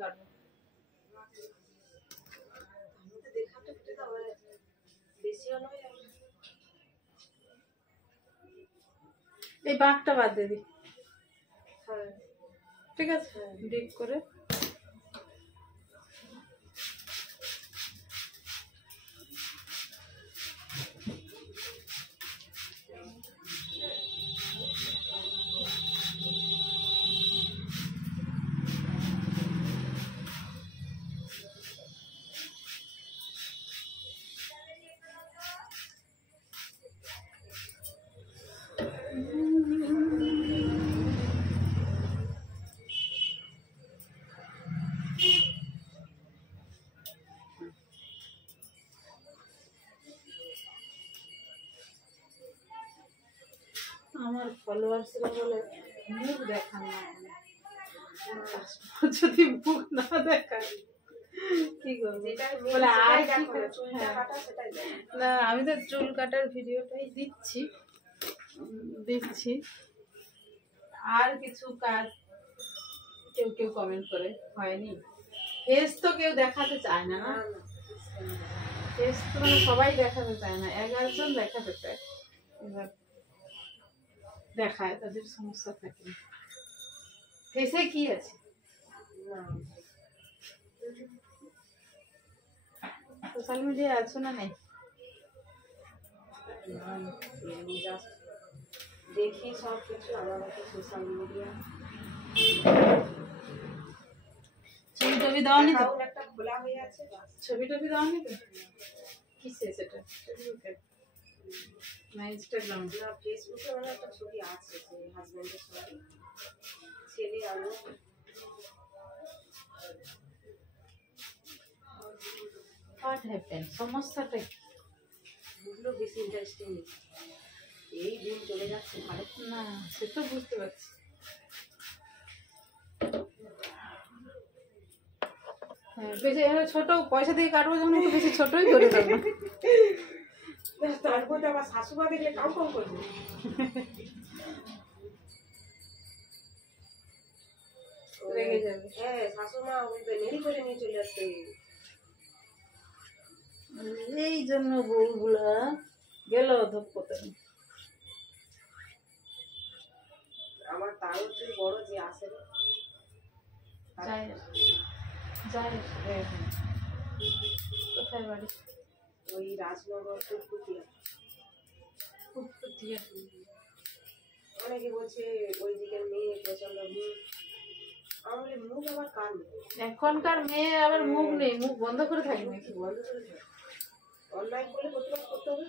কাটবো। এই বাঁকটা বাদ দিয়ে দিই। ঠিক আছে, ডিপ করে আমার ফলোয়ার্সরা বলে মুখ দেখান না, যদি মুখ না দেখান কি করবো বলে আর না। আমি তো চুল কাটার ভিডিওটাই দিচ্ছি আর কিছু কাজ কেউ কমেন্ট করে হয়নি। ফেস তো কেউ দেখাতে চায় না, না ফেস তো মানে সবাই দেখাতে চায় না, 11 জন দেখাতে চায়। এবার দেখায়, তাদের সমস্যা থাকে। ফেসে কি আছে? সোশ্যাল মিডিয়া আছো না নাই? দেখি সব কিছু আমার সোশ্যাল মিডিয়া। ছবি টবি দাওনি তো? একটা খোলা হয়ে আছে। ছবি টবি দাওনি তো? কিসে সেটা? ফেসবুকে না ইনস্টাগ্রাম? না, ফেসবুকে আমার একটা ছবি আছে, হাজবেন্ডের ছবি, ছেলে আলো। What happen? সমস্যাটা কি? ওগুলো বেশি ইন্টারেস্টিং নেই। এই দিন চলে যাচ্ছে ভালো না, সে তো বুঝতে পারছি। হ্যাঁ, বেশি ছোট পয়সা দিয়ে কাটবো যখন একটু বেশি ছোটই করে দেবো। তারপর আবার শাশুমা দেখলে কাউ কাউ করবে। রেগে যাবে। হ্যাঁ, শাশুমা নেড়ি করে নিয়ে চলে আসবে। এই জন্য বউগুলা গেল ধপ্পতে। আমার তারও তুই বড় যে আসে কোথায় বাড়ি? ওই রাজনগর কুটকুটিয়া। অনেকে বলছে ওই দিকের মেয়ে প্রচন্ড মুখ। আমার মুখ আবার কান নেই। এখনকার মেয়ে আবার মুখ নেই, মুখ বন্ধ করে থাকবে নাকি? বন্ধ করে দেয়। অনলাইন করলে প্রতিবাদ করতে হবে।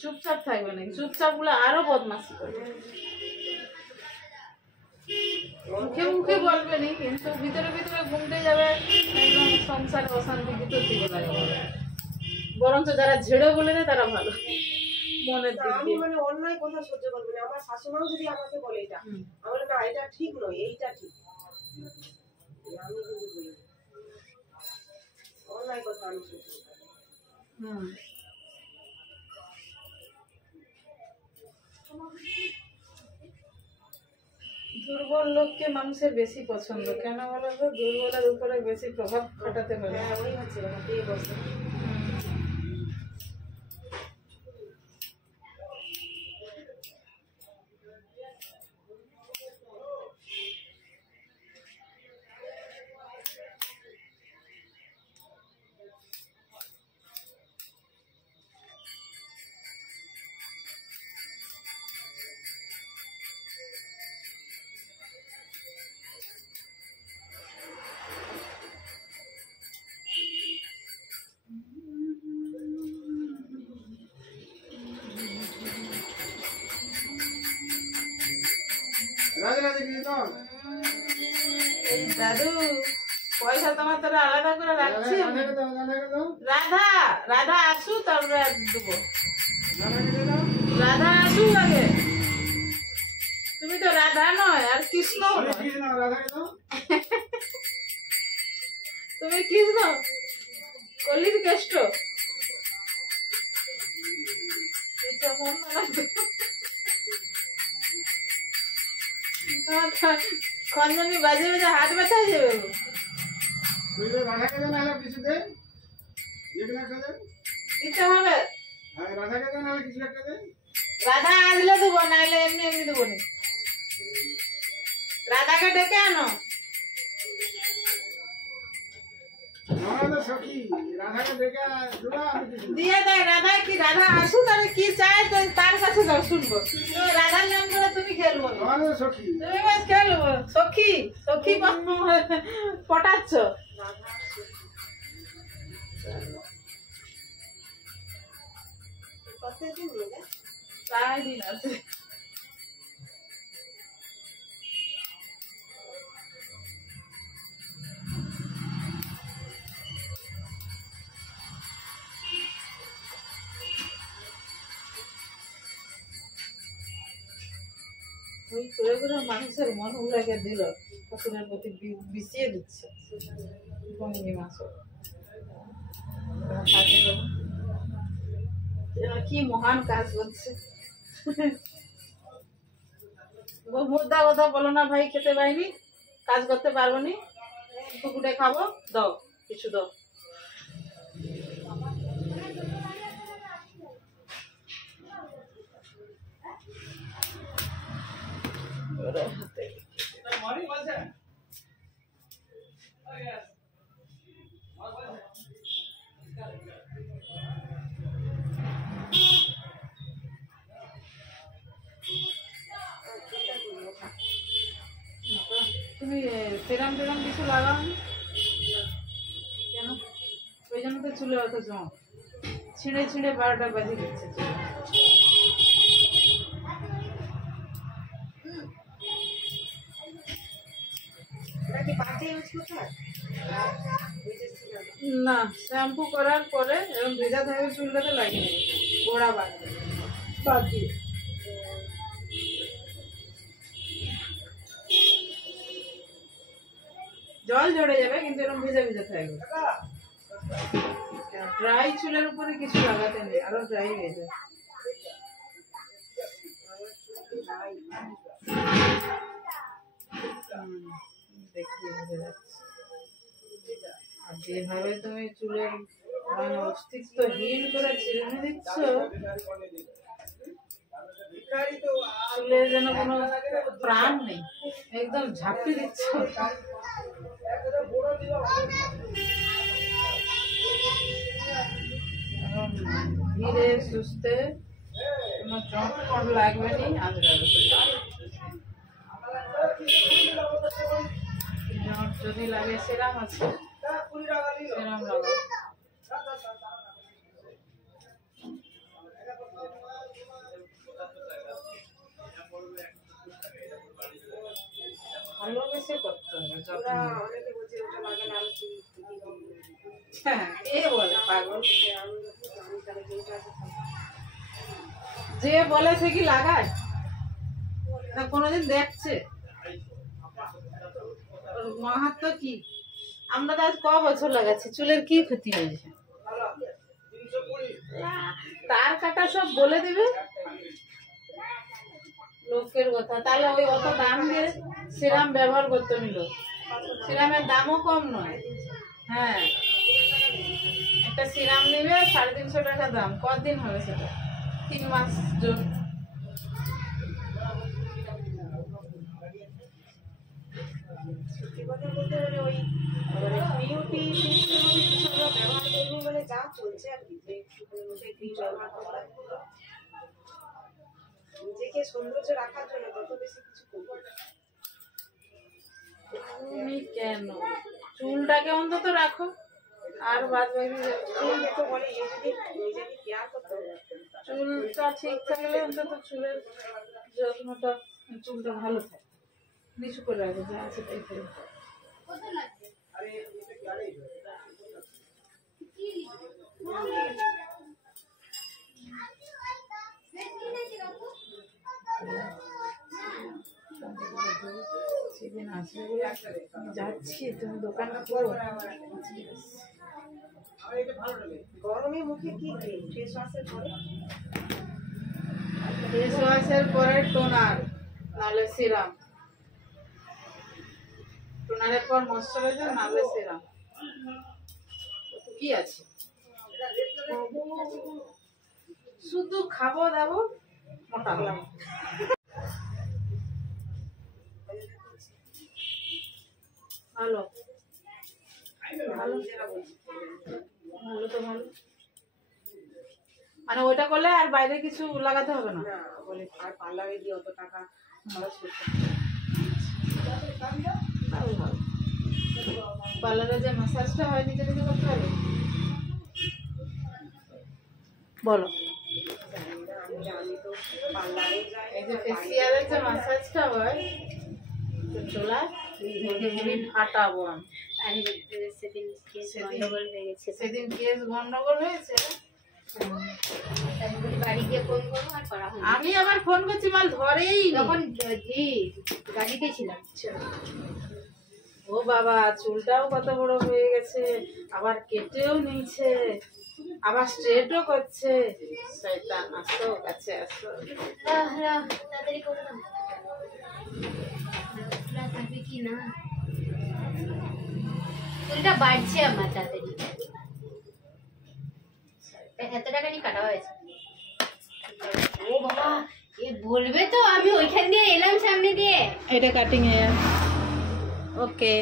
চুপচাপ থাকবে নাকি? চুপচাপ গুলো আরো বদমাশি করবে। মুখে মুখে বলবে নি, কিন্তু ভিতরে ভিতরে ঘুমতে যাবে একদম সংসার অশান্তি ভিতর থেকে লাগবে। বরঞ্চ যারা ঝেড়ে বলে দেয় তারা ভালো মনের দিক আমি দিয়ে। মানে অন্যায় কথা সহ্য করবো না। আমার শাশুড়াও যদি আমাকে বলে এটা, আমার না এটা ঠিক নয়, এইটা ঠিক, আমি কিন্তু বলি অন্যায় কথা আমি সহ্য করবো। দুর্বল লোককে মানুষের বেশি পছন্দ কেন বলো তো? দুর্বলের উপরে বেশি প্রভাব খাটাতে পারে। হ্যাঁ, ওই হচ্ছে ব্যাপারটা, এই বছর এই দাদু পয়সা তোমার তোরা আলাদা করে রাখছি। রাধা রাধা আসু তারপরে দেবো। রাধা আসু আগে। তুমি তো রাধা নয় আর কৃষ্ণ। তুমি কৃষ্ণ কলির কেষ্ট। খঞ্জনি বাজে বাজে হাত ব্যথা হয়ে যাবে। বুঝলে রাধাকে দেন আর কিছু দে যেগুলো একটা দেন দিতে হবে। আর রাধাকে দেন আর কিছু একটা দেন রাধা আসলে দেবো, নাহলে এমনি এমনি দেবো না। রাধাকে ডেকে আনো। আমাদের সখী রাধাকে দেখে দুলা আমি কিছু দিয়ে দেয় রাধা, কি রাধা আসুন আর কি চায় তো তার কাছে যাও শুনবো। তুমি রাধার নাম করে তুমি খেলবো না। আমাদের সখী তুমি বাস খেলবো সখী, সখী পটাচ্ছ। কতদিন নেবে? প্রায় দিন আছে। ওই করে করে মানুষের মন উড়াকে দিল, ঠাকুরের প্রতি বিষিয়ে দিচ্ছে। ভঙ্গি মাছ কি মহান কাজ করছে। মুদ্রা কথা বলো না ভাই, খেতে পাইনি, কাজ করতে পারবো নি, টুকুটে খাবো, দাও কিছু দাও। তুমি সেরাম টেরাম কিছু লাগাও নি কেন? ওই জন্য তো চুলে অত জম, ছিঁড়ে ছিঁড়ে 12টা বাজে দিচ্ছে চুলে। নাকি পাতে ইউজ করতে হয়? না, শ্যাম্পু করার পরে এরকম ভেজা থাকবে চুলটাতে লাগিয়ে নেবে, গোড়া বাদ দিয়ে। জল ঝরে যাবে কিন্তু এরকম ভেজা ভেজা থাকবে। ড্রাই চুলের উপরে কিছু লাগাতে নেই, আরো ড্রাই হয়ে যায়। দেখিয়ে বোঝা যাচ্ছে। আর যেভাবে তুমি চুলের মানে অস্তিত্বহীন করে ছিঁড়ে দিচ্ছ, চুলে যেন কোনো প্রাণ নেই, একদম ঝাঁপি দিচ্ছ। ধীরে সুস্থে, কোনো চটপট লাগবে নি, আজরাবে। যদি লাগে সেরাম আছে, সেরাম লাগাও। ভালোবেসে করতে হবে যত্ন। অনেকে বলছে ওটা লাগালে আরো চুল হ্যাঁ, কে বলে পাগল? যে বলে সে কি লাগায় না? কোনোদিন দেখছে মাহাত্ম কি? আমরা তো আজ ক বছর লাগাচ্ছি, চুলের কি ক্ষতি হয়েছে? তার কাটা সব বলে দিবে লোকের কথা। তাহলে ওই অত দাম দিয়ে সিরাম ব্যবহার করতে নিল, সিরামের দামও কম নয়। হ্যাঁ, একটা সিরাম নেবে 350 টাকা দাম, কতদিন হবে সেটা? 3 মাস জন্য। সত্যি কথা বলতে গেলে ওই বিউটি ব্যবহার করবো মানে যা চলছে আর কি, যে মুখে ক্রিম ব্যবহার করা, নিজেকে সৌন্দর্য রাখার জন্য তত বেশি কিছু করবো না। তুমি কেন চুলটাকে অন্তত রাখো, আর বাদ বাকি চুলকে তো বলে এই যদি নিজেকে কেয়ার করতে হবে, চুলটা ঠিক থাকলে অন্তত চুলের যত্নটা, চুলটা ভালো থাকে। নিচু করে রাখো, যা আছে তাই করে। সেদিন আসবে বলে যাচ্ছি, তুমি দোকানটা করো। গরমে মুখে কি ক্রিম ফেস ওয়াশের পরে? ফেস ওয়াশের পরে টোনার, নাহলে সিরাম। টোনারের পর ময়শ্চারাইজার, নাহলে সিরাম। কি আছে শুধু খাবো দাবো মোটা হলাম। ভালো ভালো ভালো তো ভালো মানে ওইটা করলে আর বাইরে কিছু লাগাতে হবে না। না বলে আর পার্লারে গিয়ে অত টাকা খরচ করতে ভালো ভালো পার্লারে যে ম্যাসাজটা হয় নিজে নিজে করতে হবে। বলো জানি না, আমি তো পার্লারে যাই এই যে ফেসিয়ালের যে ম্যাসাজটা হয় তো চোলা ফাটাবো আমি। সেদিন কেস গন্ডগোল হয়ে গেছে, সেদিন কেস গন্ডগোল হয়েছে তারপরে বাড়ি গিয়ে ফোন করবো আর করা হয়নি। আমি আবার ফোন করছি মাল ধরেই নি। তখন গাড়িতে ছিলাম। ও বাবা চুলটাও কত বড় হয়ে গেছে, আবার কেটেও নিয়েছে, আবার স্ট্রেটও করছে। শয়তান আসো কাছে আসো। তাড়াতাড়ি করে দাও। থাকবে কি না, চুলটা বাড়ছে আমার তাড়াতাড়ি। এত টাকা নিয়ে কাটা হয়েছে। ও বাবা এ বলবে তো, আমি ওইখান দিয়ে এলাম সামনে দিয়ে। এটা কাটিং এ ওকে।